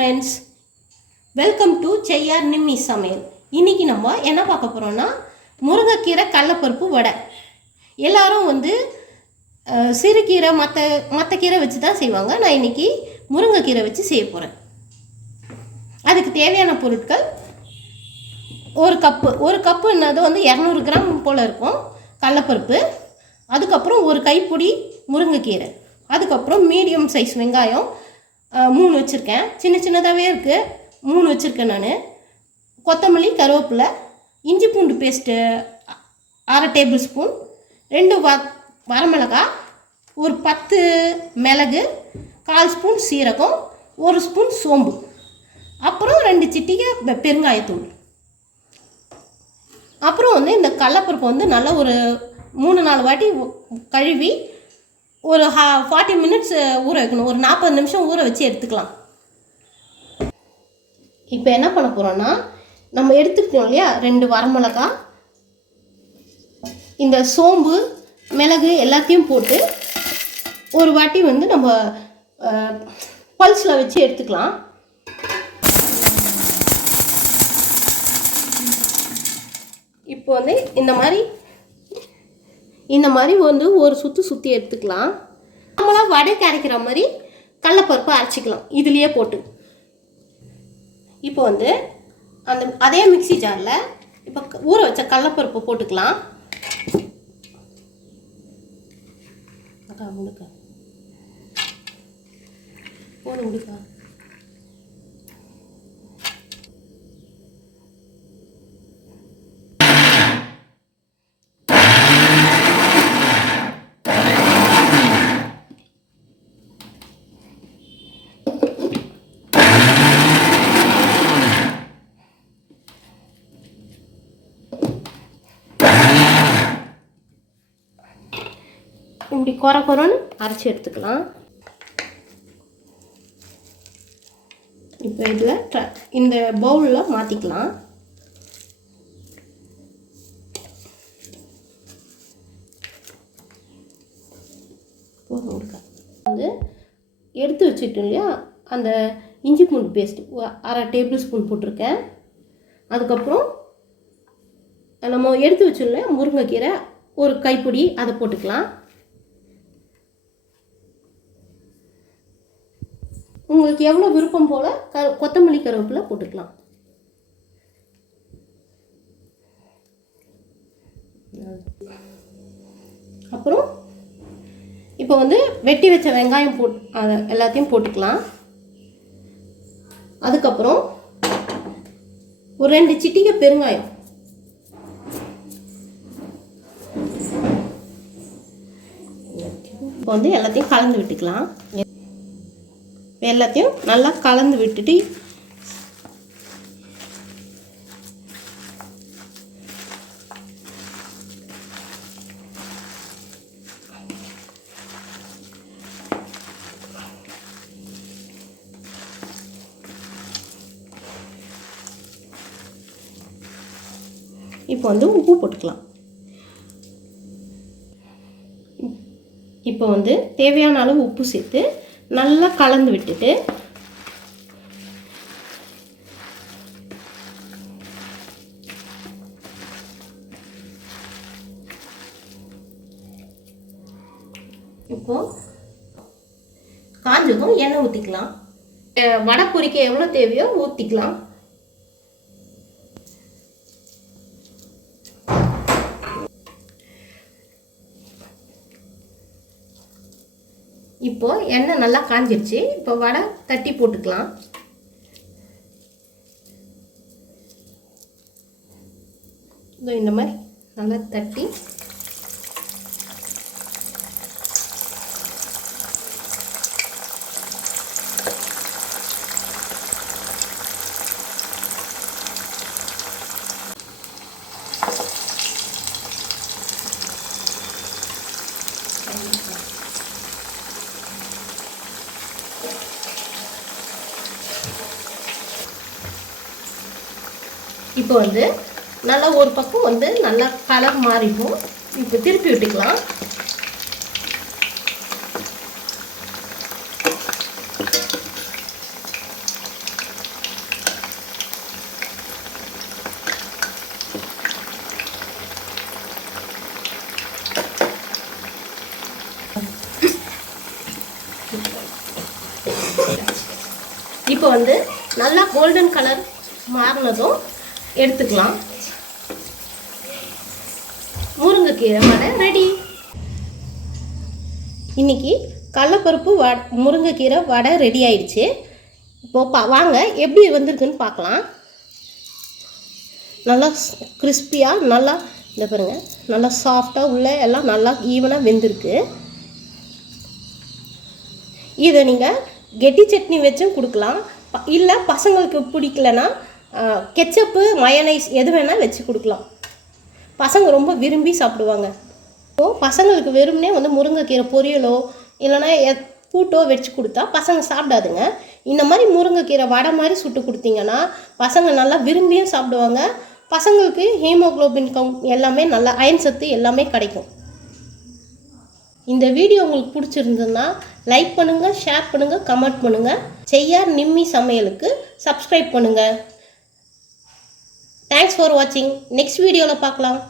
Friends, welcome to செய்யார் நிம்மி சமையல். இன்றைக்கி நம்ம என்ன பார்க்க போகிறோன்னா முருங்கைக்கீரை கடலப்பருப்பு வடை. எல்லோரும் சிறுகீரை மற்ற கீரை வச்சு தான் செய்வாங்க. நான் இன்றைக்கி முருங்கைக்கீரை வச்சு செய்ய போகிறேன். அதுக்கு தேவையான பொருட்கள் ஒரு கப்புன்னது 200 கிராம் போல் இருக்கும் கடலப்பருப்பு. அதுக்கப்புறம் ஒரு கைப்பிடி முருங்கைக்கீரை. அதுக்கப்புறம் மீடியம் சைஸ் வெங்காயம் 3 வச்சுருக்கேன். சின்னதாகவே இருக்குது, 3 வச்சுருக்கேன் நான். கொத்தமல்லி, கருவேப்பிலை, இஞ்சி பூண்டு பேஸ்ட்டு 1/2 டேபிள் ஸ்பூன், 2 வரமிளகாய், ஒரு 10 மிளகு, 1/4 ஸ்பூன் சீரகம், 1 ஸ்பூன் சோம்பு, அப்புறம் 2 சிட்டிகை பெருங்காயத்தூள். அப்புறம் இந்த கடலப்பருப்பு நல்லா ஒரு 3-4 வாட்டி கழுவி ஒரு 40 மினிட்ஸ் ஊற வைக்கணும். ஒரு 40 நிமிஷம் ஊற வச்சு எடுத்துக்கலாம். இப்போ என்ன பண்ண போகிறோன்னா, நம்ம எடுத்துக்கிட்டோம் இல்லையா 2 வரமிளகாய், இந்த சோம்பு, மிளகு எல்லாத்தையும் போட்டு ஒரு வாட்டி நம்ம பல்ஸில் வச்சு எடுத்துக்கலாம். இப்போ இந்த மாதிரி ஒரு சுற்றி எடுத்துக்கலாம். நம்மளாம் வடைக்கு அரைக்கிற மாதிரி கடலப்பருப்பு அரைச்சிக்கலாம் இதுலேயே போட்டு. இப்போ அதே மிக்ஸி ஜாரில் இப்போ ஊற வச்ச கடலப்பருப்பு போட்டுக்கலாம். முடிக்கா இப்படி குறைன்னு அரைச்சி எடுத்துக்கலாம். இப்போ இதில் இந்த பவுலில் மாற்றிக்கலாம். எடுத்து வச்சுட்டோம் இல்லையா, அந்த இஞ்சி பூண்டு பேஸ்ட் 1/2 டேபிள் ஸ்பூன் போட்டிருக்கேன். அதுக்கப்புறம் நம்ம எடுத்து வச்சோம்ல முருங்கைக்கீரை ஒரு கைப்பிடி, அதை போட்டுக்கலாம். உங்களுக்கு எவ்வளோ விருப்பம் போல் கொத்தமல்லி, கருவேப்பிலை போட்டுக்கலாம். அப்புறம் இப்போ வெட்டி வச்ச வெங்காயம் அதை எல்லாத்தையும் போட்டுக்கலாம். அதுக்கப்புறம் ஒரு 2 சிட்டிகை பெருங்காயம், இப்போ எல்லாத்தையும் கலந்து விட்டுக்கலாம். எல்லாத்தையும் நல்லா கலந்து விட்டுட்டு இப்போ உப்பு போட்டுக்கலாம். இப்போ தேவையான அளவு உப்பு சேர்த்து நல்லா கலந்து விட்டுட்டு இப்போ காஞ்சதும் எண்ணெய் ஊற்றிக்கலாம். வடை பொரிக்க எவ்வளோ தேவையோ ஊற்றிக்கலாம். இப்போ எண்ணெய் நல்லா காஞ்சிருச்சு. இப்போ வடை தட்டி போட்டுக்கலாம். இந்த மாதிரி நல்லா தட்டி இப்போ நல்லா ஒரு பக்கம் நல்லா கலர் மாறிக்கும். இப்போ திருப்பி விட்டுக்கலாம். வந்து நல்லா கோல்டன் கலர் மாறினதும் எடுத்துக்கலாம். முருங்கைக்கீரை வடை ரெடி. இன்றைக்கி கடலைப்பருப்பு முருங்கைக்கீரை வடை ரெடி ஆயிடுச்சு. இப்போது வாங்க எப்படி வந்திருக்குன்னு பார்க்கலாம். நல்லா கிறிஸ்பியாக நல்லா இந்த பாருங்கள், நல்லா சாஃப்டாக உள்ள எல்லாம் நல்லா ஈவனாக வெந்திருக்கு. இதை நீங்கள் கெட்டி சட்னி வச்சும் கொடுக்கலாம். இல்லை பசங்களுக்கு பிடிக்கலன்னா கெச்சப்பு மயனைஸ் எது வேணால் வச்சு கொடுக்கலாம். பசங்க ரொம்ப விரும்பி சாப்பிடுவாங்க. இப்போது பசங்களுக்கு வெறும்னே வந்து முருங்கைக்கீரை பொரியலோ இல்லைனா கூட்டோ வச்சு கொடுத்தா பசங்க சாப்பிடாதுங்க. இந்த மாதிரி முருங்கைக்கீரை வடை மாதிரி சுட்டு கொடுத்தீங்கன்னா பசங்க நல்லா விரும்பியும் சாப்பிடுவாங்க. பசங்களுக்கு ஹீமோக்ளோபின் கவுண்ட் எல்லாமே நல்லா, அயன் சத்து எல்லாமே கிடைக்கும். இந்த வீடியோ உங்களுக்கு பிடிச்சிருந்ததுன்னா லைக் பண்ணுங்கள், ஷேர் பண்ணுங்கள், கமெண்ட் பண்ணுங்கள். செய்யார் நிம்மி சமையலுக்கு சப்ஸ்கிரைப் பண்ணுங்கள். தேங்க்ஸ் ஃபார் வாட்சிங். நெக்ஸ்ட் வீடியோவில் பார்க்கலாம்.